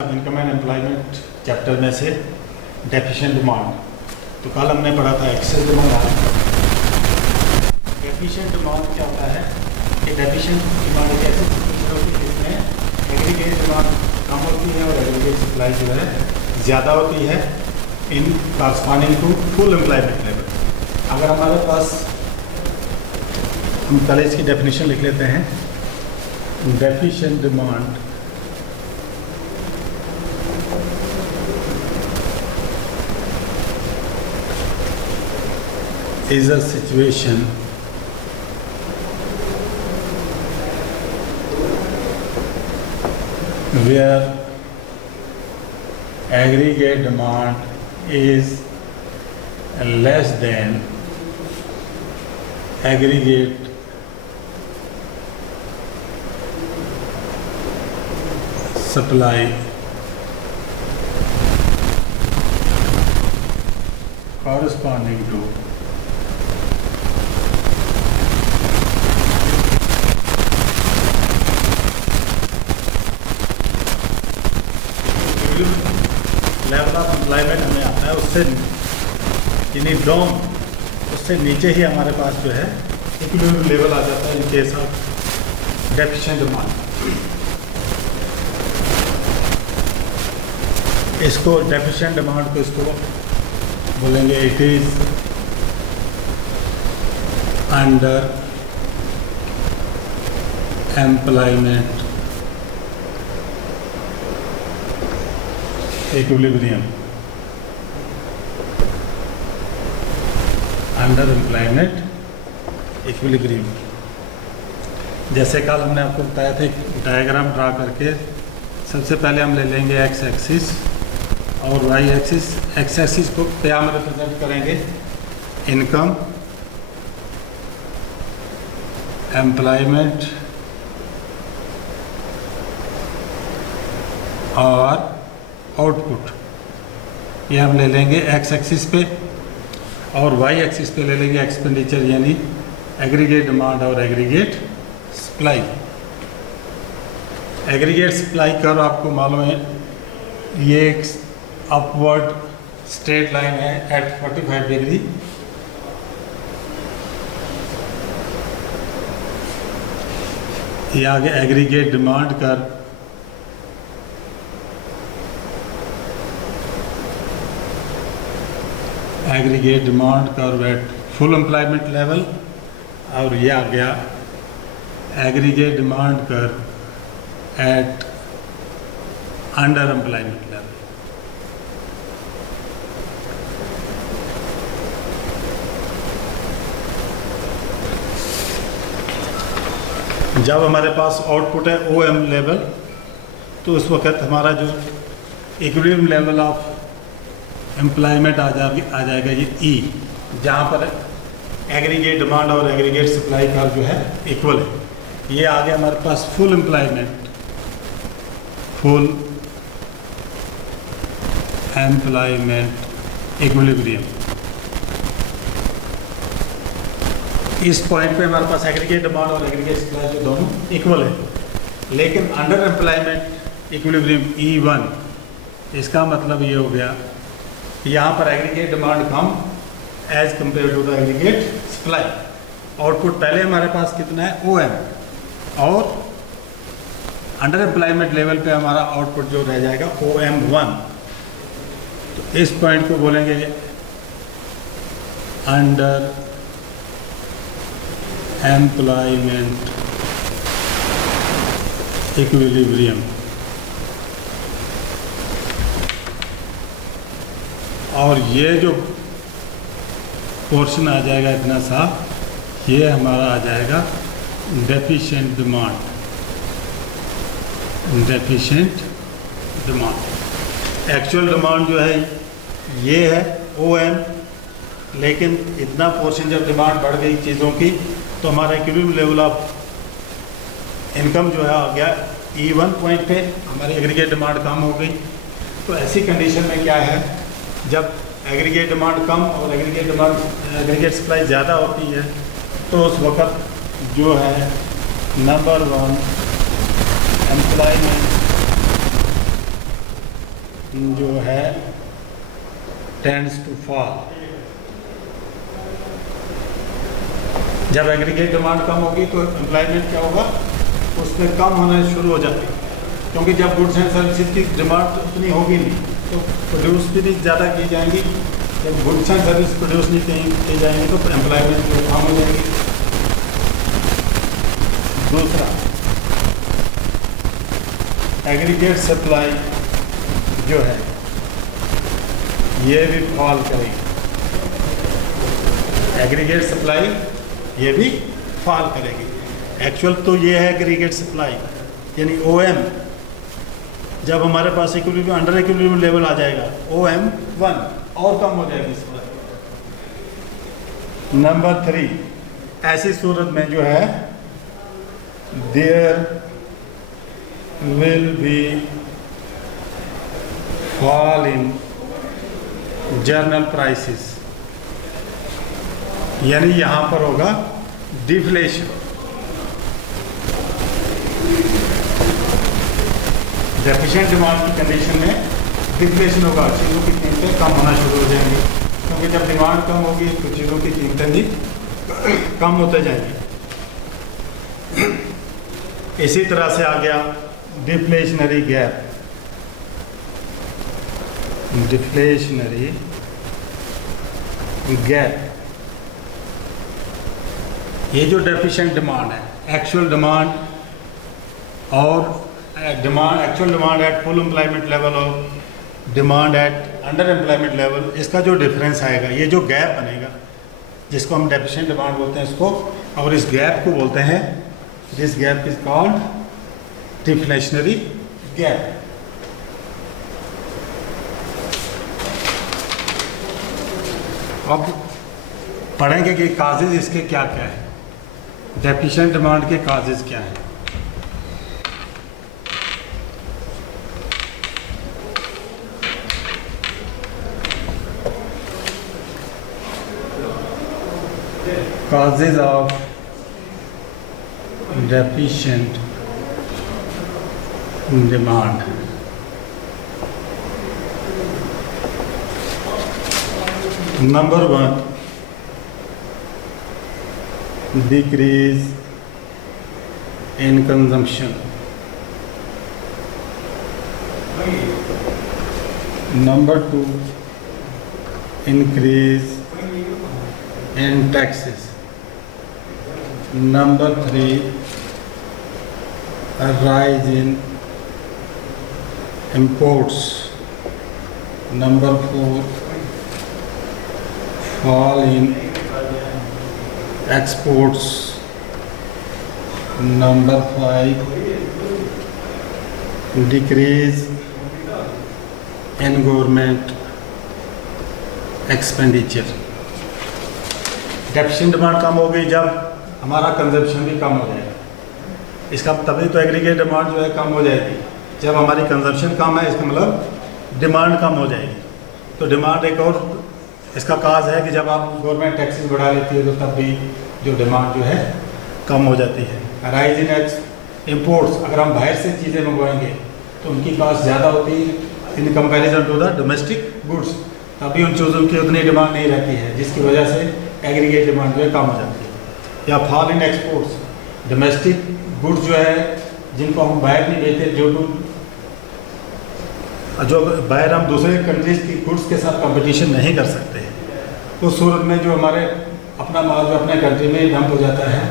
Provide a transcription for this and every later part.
Income and employment chapter में से deficient demand. तो कल हमने पढ़ा था एक्सेस डिमांड। डेफिशिएंट डिमांड क्या होता है कि डेफिशिएंट डिमांड एक ऐसी सिचुएशन होती है जिसमें एग्रीगेट डिमांड कम होती है और एग्रीगेट सप्लाई जो है ज़्यादा होती है in corresponding to full employment level. अगर हमारे पास, हम पहले इसकी डेफिनेशन लिख लेते हैं। Deficient demand is a situation where aggregate demand is less than aggregate supply corresponding to level of employment हमें आता है, उससे यानी डाउन, उससे नीचे ही हमारे पास जो है इक्विलिब्रियम लेवल आ जाता है in case of deficient demand. इसको डेफिशिएंट डिमांड को इसको बोलेंगे it is under employment equilibrium, under employment equilibrium. जैसे कल हमने आपको बताया था एक डायग्राम ड्रा करके, सबसे पहले हम ले लेंगे एक्स एक्सिस और वाई एक्सिस। एक्स एक्सिस को पे हम रिप्रेजेंट करेंगे इनकम, एम्प्लॉयमेंट और आउटपुट, ये हम ले लेंगे एक्स एक्सिस पे, और वाई एक्सिस पे ले लेंगे एक्सपेंडिचर यानी एग्रीगेट डिमांड और aggregate supply. Aggregate supply curve आपको मालूम है, ये एक अपवर्ड स्ट्रेट लाइन है एट 45 डिग्री। ये आगे aggregate demand curve aggregate demand curve at full employment level, और ये आ गया aggregate demand curve at under employment level. जब हमारे पास आउटपुट है OM लेवल, तो उस वक्त हमारा जो इक्विलिब्रियम लेवल ऑफ एम्प्लॉयमेंट आ जाएगा ये E, जहाँ पर एग्रीगेट डिमांड और एग्रीगेट सप्लाई का जो है इक्वल है। ये आ गया हमारे पास full employment, full employment equilibrium. इस पॉइंट पे हमारे पास एग्रीगेट डिमांड और एग्रीगेट सप्लाई जो दोनों इक्वल है, लेकिन अंडर एम्प्लॉयमेंट इक्विलिब्रियम E1, इसका मतलब ये हो गया यहाँ पर एग्रीगेट डिमांड कम as compared to the aggregate supply. Output पहले हमारे पास कितना है OM, और अंडर एम्प्लॉयमेंट लेवल पे हमारा आउटपुट जो रह जाएगा OM1। तो इस पॉइंट को बोलेंगे अंडर एम्प्लॉयमेंट इक्विलिब्रियम। और ये जो पोर्शन आ जाएगा इतना सा, ये हमारा आ जाएगा deficient demand, deficient demand. Actual demand जो है ये है OM, लेकिन इतना पोर्शन जब डिमांड बढ़ गई चीज़ों की, तो हमारा इक्विलिब्रियम लेवल ऑफ इनकम जो है आ गया E1 पॉइंट पे, हमारी एग्रीगेट डिमांड कम हो गई। तो ऐसी कंडीशन में क्या है, जब एग्रीगेट डिमांड कम और एग्रीगेट सप्लाई ज़्यादा होती है, तो उस वक्त जो है नंबर 1 एम्प्लॉयमेंट जो है टेंड्स टू फॉल। जब एग्रीगेट डिमांड कम होगी तो एम्प्लॉयमेंट क्या होगा, उसमें कम होना शुरू हो जाती है, क्योंकि जब गुड्स एंड सर्विसेज की डिमांड उतनी होगी नहीं तो प्रोड्यूस भी नहीं ज़्यादा की जाएंगी। जब गुड्स एंड सर्विस प्रोड्यूस नहीं की जाएंगी तो एम्प्लॉयमेंट कम हो जाएगी। दूसरा, एग्रीगेट सप्लाई जो है ये भी फॉल करेगी। एग्रीगेट सप्लाई ये भी फॉल करेगी। एक्चुअल तो ये है एग्रीगेट सप्लाई यानी OM, जब हमारे पास इक्विलिब्रियम अंडर इक्विलिब्रियम लेवल आ जाएगा OM1 और कम हो जाएगी सप्लाई। नंबर 3, ऐसी सूरत में जो है there will be fall in general prices, यानी यहां पर होगा डिफ्लेशन। डेफिशिएंट डिमांड की कंडीशन में डिफ्लेशन होगा, चीज़ों की कीमतें कम होना शुरू हो जाएंगी, क्योंकि जब डिमांड कम होगी तो चीज़ों की कीमतें भी कम होते जाएंगी। इसी तरह से आ गया डिफ्लेशनरी गैप। डिफ्लेशनरी गैप, ये जो डेफिशिएंट डिमांड है, एक्चुअल डिमांड और actual demand at full employment level और demand at under employment level, इसका जो डिफरेंस आएगा, ये जो गैप बनेगा जिसको हम डेफिशिएंट डिमांड बोलते हैं इसको, और इस गैप को बोलते हैं, this gap is called deflationary gap. अब पढ़ेंगे कि काजेज इसके क्या क्या है, डेफिशिएंट डिमांड के काजेज क्या हैं। Causes of deficient demand. Number 1, decrease in consumption. Number 2, increase in taxes. Number 3, a rise in imports. Number 4, fall in exports. Number 5, decrease in government expenditure. Deficient demand कम हो गई जब हमारा consumption भी कम हो जाएगा। इसका तभी तो एग्रीगेट डिमांड जो है कम हो जाएगी, जब हमारी कंजप्शन कम है, इसका मतलब डिमांड कम हो जाएगी। तो डिमांड एक और इसका काज है कि जब आप गवर्नमेंट टैक्सेस बढ़ा लेती है तो तब भी जो डिमांड जो है कम हो जाती है। राइज इन इम्पोर्ट्स, अगर हम बाहर से चीज़ें मंगवाएंगे तो उनकी कॉस्ट ज़्यादा होती है in comparison to the domestic goods, तभी उन चीज़ों की उतनी डिमांड नहीं रहती है, जिसकी वजह से एग्रीगेट डिमांड जो है कम हो जाती है। या fall in exports, domestic goods जो है जिनको हम बाहर नहीं बेचते, जो बाहर हम दूसरे कंट्रीज़ की गुड्स के साथ कंपटीशन नहीं कर सकते, उस सूरत में जो हमारे अपना माल जो अपने कंट्री में डंप हो जाता है,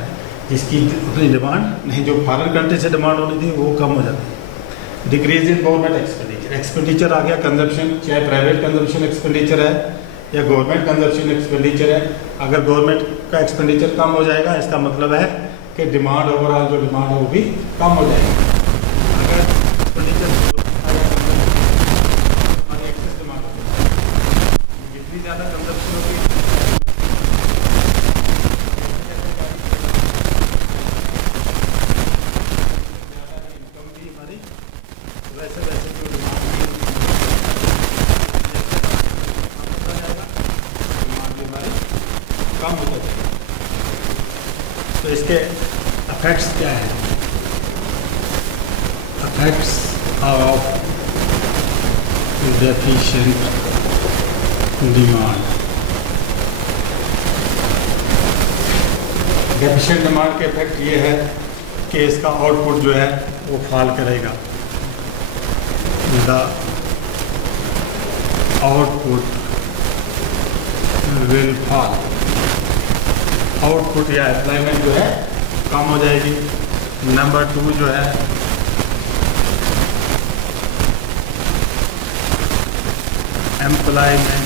जिसकी उतनी डिमांड नहीं, जो फॉरेन कंट्री से डिमांड होनी थी वो कम हो जाती है। Decrease in government expenditure, expenditure आ गया कंजप्शन, चाहे प्राइवेट कंजप्शन एक्सपेंडिचर है या गवर्नमेंट कंजप्शन एक्सपेंडिचर है। अगर गवर्नमेंट का एक्सपेंडिचर कम हो जाएगा, इसका मतलब है कि डिमांड ओवरऑल जो डिमांड है वो भी कम हो जाएगी। अगर एक्सपेंडिचर हमारी एक्सेस डिमांड होगी, जितनी ज़्यादा कंजप्शन होगी इनकम भी हमारी वैसे वैसे जो डिमांड कम होता जाएगा। तो इसके इफेक्ट्स क्या हैं? Effects of deficient demand. Deficient demand के इफेक्ट ये है कि इसका आउटपुट जो है वो फॉल करेगा। The output will fall. Output या एम्प्लॉयमेंट जो है कम हो जाएगी। नंबर 2 जो है एम्प्लॉयमेंट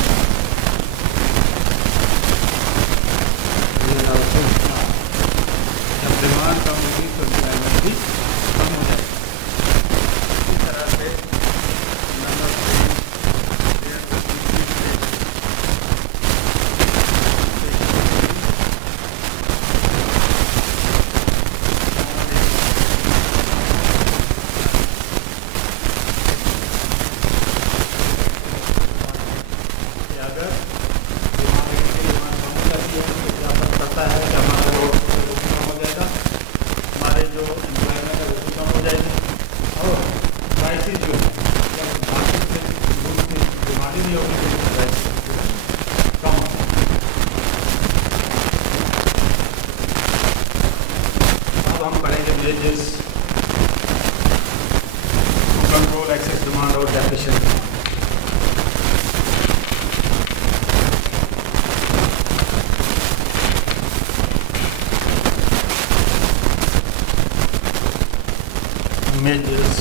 जब डिमांड कम होगी तो एम्प्लॉयमेंट भी कम हो जाएगी। इसी तरह से number 3 control excess demand or deficient demand. Measures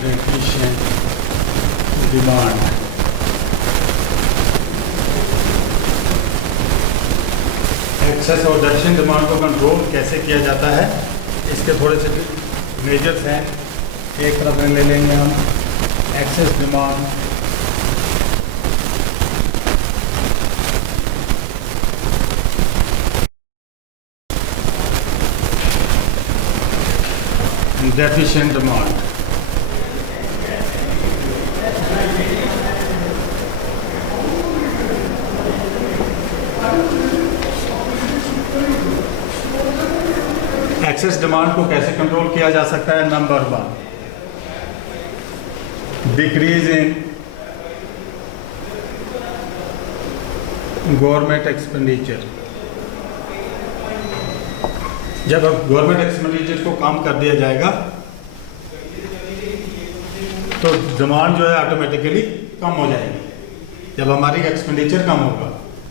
deficient demand. Excess और डेफिशिएंट डिमांड को कंट्रोल कैसे किया जाता है, इसके थोड़े से मेजर्स हैं। एक तरफ में ले लेंगे हम excess demand, deficient demand. Excess demand को कैसे कंट्रोल किया जा सकता है? Number 1, decrease in government expenditure. जब अब गवर्नमेंट एक्सपेंडिचर को कम कर दिया जाएगा तो डिमांड जो है ऑटोमेटिकली कम हो जाएगी। जब हमारी एक्सपेंडिचर कम होगा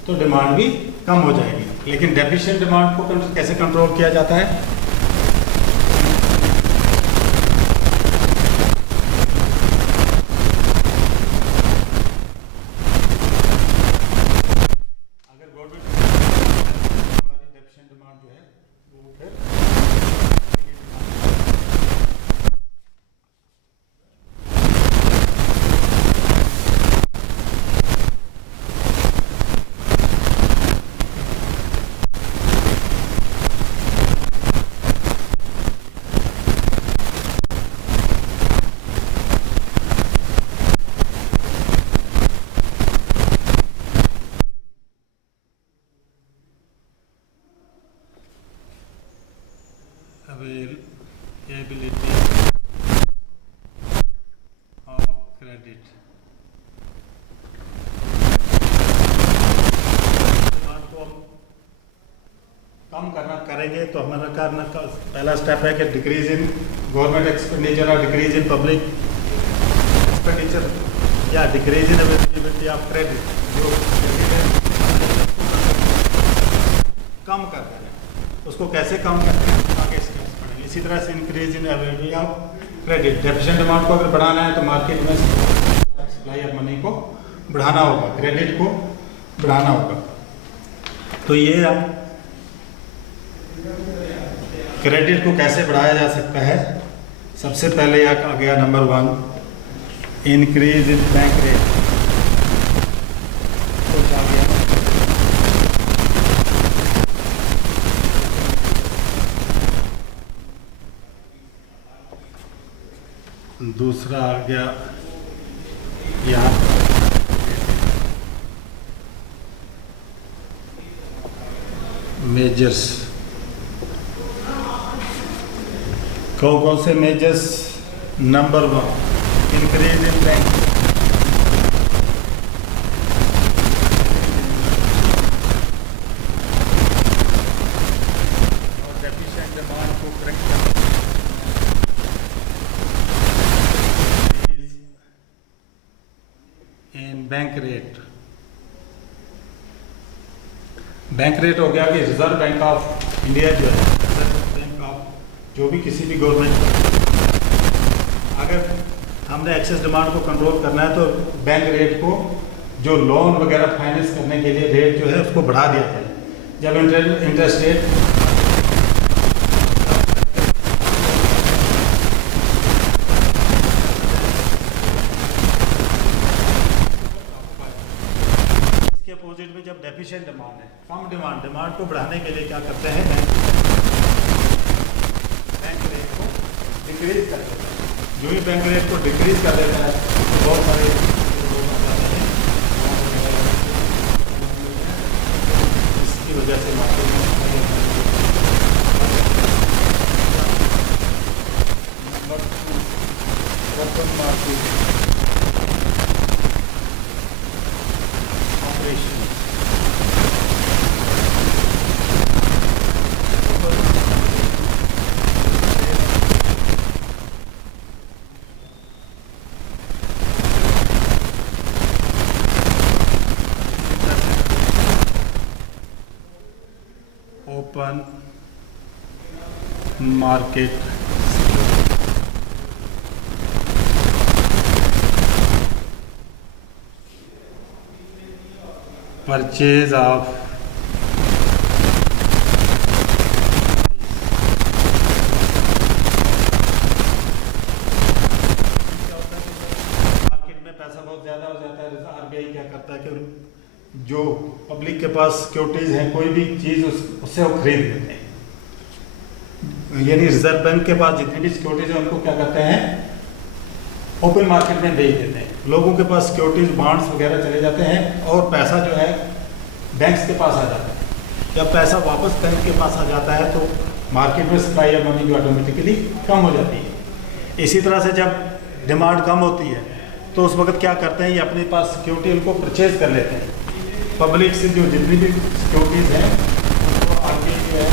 तो डिमांड भी कम हो जाएगी। लेकिन डेफिशिएंट डिमांड को कैसे कंट्रोल किया जाता है? Availability of credit। डिमांड को हम कम करना करेंगे तो हमारा करना का पहला स्टेप है कि डिक्रीज इन गवर्नमेंट एक्सपेंडिचर और डिक्रीज इन पब्लिक एक्सपेंडिचर या decrease in availability of credit, जो कम कर रहे हैं उसको कैसे कम करते हैं आगे स्टेप्स पढ़ेंगे। इसी तरह से increase in availability of credit. Deficient demand को अगर बढ़ाना है तो मार्केट में सप्लाई ऑफ मनी को बढ़ाना होगा, क्रेडिट को बढ़ाना होगा। तो ये अब क्रेडिट को कैसे बढ़ाया जा सकता है? सबसे पहले आ गया number 1, increase in bank rate. कुछ आ गया दूसरा आ गया यहाँ मेजर्स। कौन कौन से measures? Number 1, increase in bank. और डेफिशिएंट डिमांड को करेक्ट करना। इन बैंक रेट। बैंक रेट हो गया कि रिजर्व बैंक ऑफ इंडिया जो है, रिजर्व बैंक ऑफ जो भी किसी भी गवर्नमेंट, अगर हमने एक्सेस डिमांड को कंट्रोल करना है तो बैंक रेट को, जो लोन वगैरह फाइनेंस करने के लिए रेट जो है उसको बढ़ा दिया जाए। जब इंटरेस्ट रेट अपोजिट में जब डेफिशिएंट डिमांड है, कम डिमांड को बढ़ाने के लिए क्या करते हैं, बैंक रेट को डिक्रीज कर देता है। जो ही बैंक रेट को डिक्रीज कर देता है तो बहुत सारे लोग आ जाते हैं, इसकी वजह से मार्केट में open market open market purchase of market में पैसा बहुत ज़्यादा हो जाता है, आरबीआई क्या करता है कि जो पब्लिक के पास सिक्योरिटीज हैं, कोई भी चीज़ उससे वो खरीद लेते हैं। यानी रिजर्व बैंक के पास जितनी भी सिक्योरिटीज हैं उनको क्या करते हैं, ओपन मार्केट में बेच देते हैं। लोगों के पास सिक्योरिटीज बॉन्ड्स वगैरह चले जाते हैं और पैसा जो है बैंक्स के पास आ जाता है। जब पैसा वापस बैंक के पास आ जाता है तो मार्केट में सप्लाई ऑफ मनी भी ऑटोमेटिकली कम हो जाती है। इसी तरह से जब डिमांड कम होती है तो उस वक्त क्या करते हैं, ये अपने पास सिक्योरिटी उनको परचेज कर लेते हैं। पब्लिक से जो जितनी भी सिक्योरिटीज़ हैं वो आगे जो है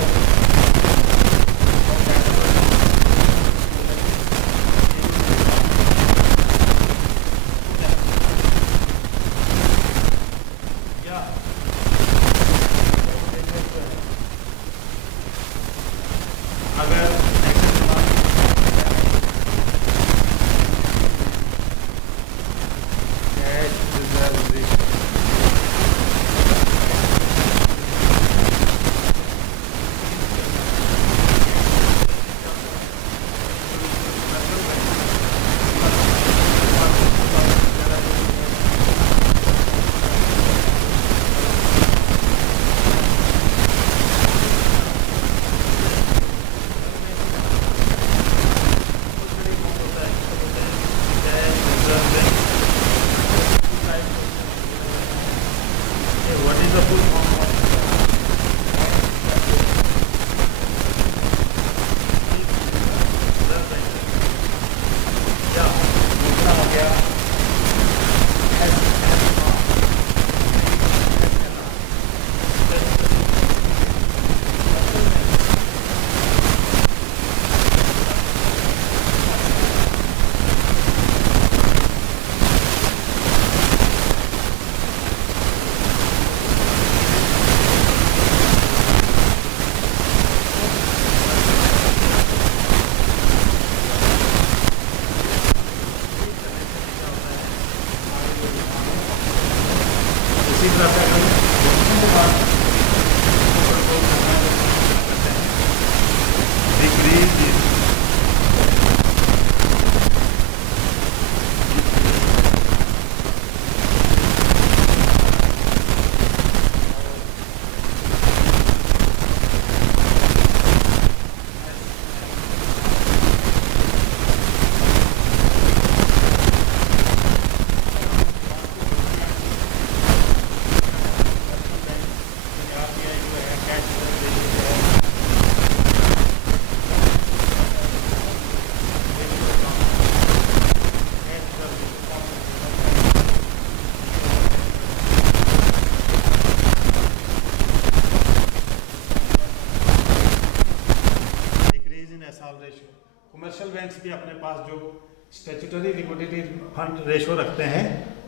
भी अपने पास जो स्टैट्यूटरी लिक्विडिटी फंड रेशो रखते हैं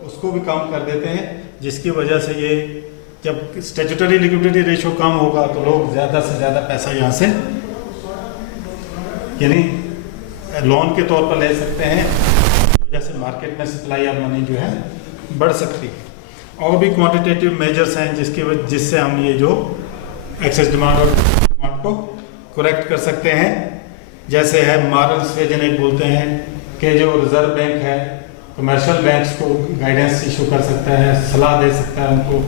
उसको भी कम कर देते हैं, जिसकी वजह से ये जब स्टैट्यूटरी लिक्विडिटी रेशो कम होगा तो लोग ज़्यादा से ज़्यादा पैसा यहाँ से यानी लोन के तौर पर ले सकते हैं, जैसे मार्केट में सप्लाई ऑफ मनी जो है बढ़ सकती है। और भी क्वांटिटेटिव मेजर्स हैं जिससे हम ये जो एक्सेस डिमांड और डिमांड को करेक्ट कर सकते हैं, जैसे है मॉरल स्वेजन एक बोलते हैं कि जो रिजर्व बैंक है कमर्शियल बैंक्स को गाइडेंस इशू कर सकता है, सलाह दे सकता है उनको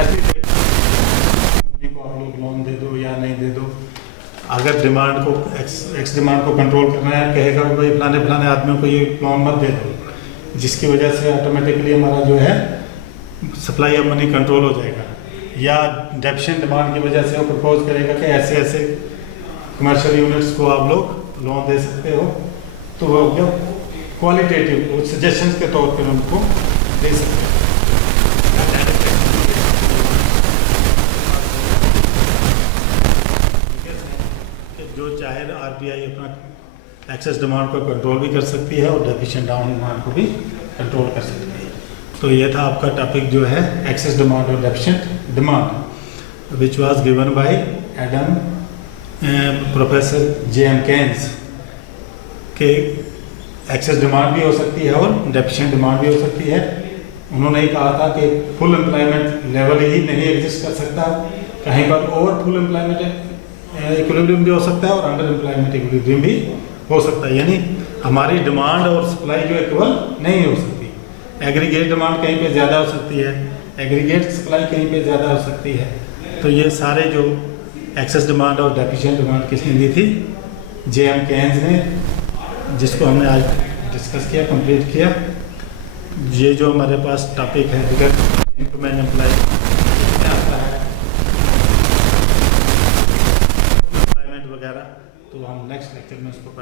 ऐसी कंपनी को आप लोग लोन दे दो या नहीं दे दो। अगर डिमांड को एक्स डिमांड को कंट्रोल करना है, कहेगा भाई फलाने आदमियों को ये लोन मत दे दो, जिसकी वजह से ऑटोमेटिकली हमारा जो है सप्लाई ऑफ मनी कंट्रोल हो जाएगा। या डेफिशिएंट डिमांड की वजह से वो प्रपोज करेगा कि ऐसे ऐसे कमर्शियल यूनिट्स को आप लोग लोन दे सकते हो, तो वो जब क्वालिटेटिव सजेशंस के तौर पर उनको दे सकते हैं। जो चाहे आरबीआई अपना एक्सेस डिमांड को कंट्रोल भी कर सकती है और डेफिशिएंट डाउन डिमांड को भी कंट्रोल कर सकती है। तो ये था आपका टॉपिक जो है एक्सेस डिमांड और deficient demand, which was given by Adam professor J M. Keynes के एक्सेस डिमांड भी हो सकती है और डेफिशिएंट डिमांड भी हो सकती है। उन्होंने ही कहा था कि फुल एम्प्लॉयमेंट लेवल ही नहीं एग्जिस्ट कर सकता, कहीं पर ओवर फुल एम्प्लॉयमेंट इक्विलिब्रियम भी हो सकता है और अंडर एम्प्लॉयमेंट इक्विलिब्रियम भी हो सकता है, यानी हमारी डिमांड और सप्लाई जो इक्वल नहीं हो सकती। एग्रीगेट डिमांड कहीं पे ज़्यादा हो सकती है, एग्रीगेट सप्लाई कहीं पे ज़्यादा हो सकती है। तो ये सारे जो एक्सेस डिमांड और डेफिशिएंट डिमांड किसने दी थी? जे.एम. केन्स ने, जिसको हमने आज डिस्कस किया, कंप्लीट किया। ये जो हमारे पास टॉपिक है विगत इंप्रूवमेंट एम्प्लॉय आता है एम्प्लॉयमेंट वगैरह, तो हम नेक्स्ट लेक्चर में उसको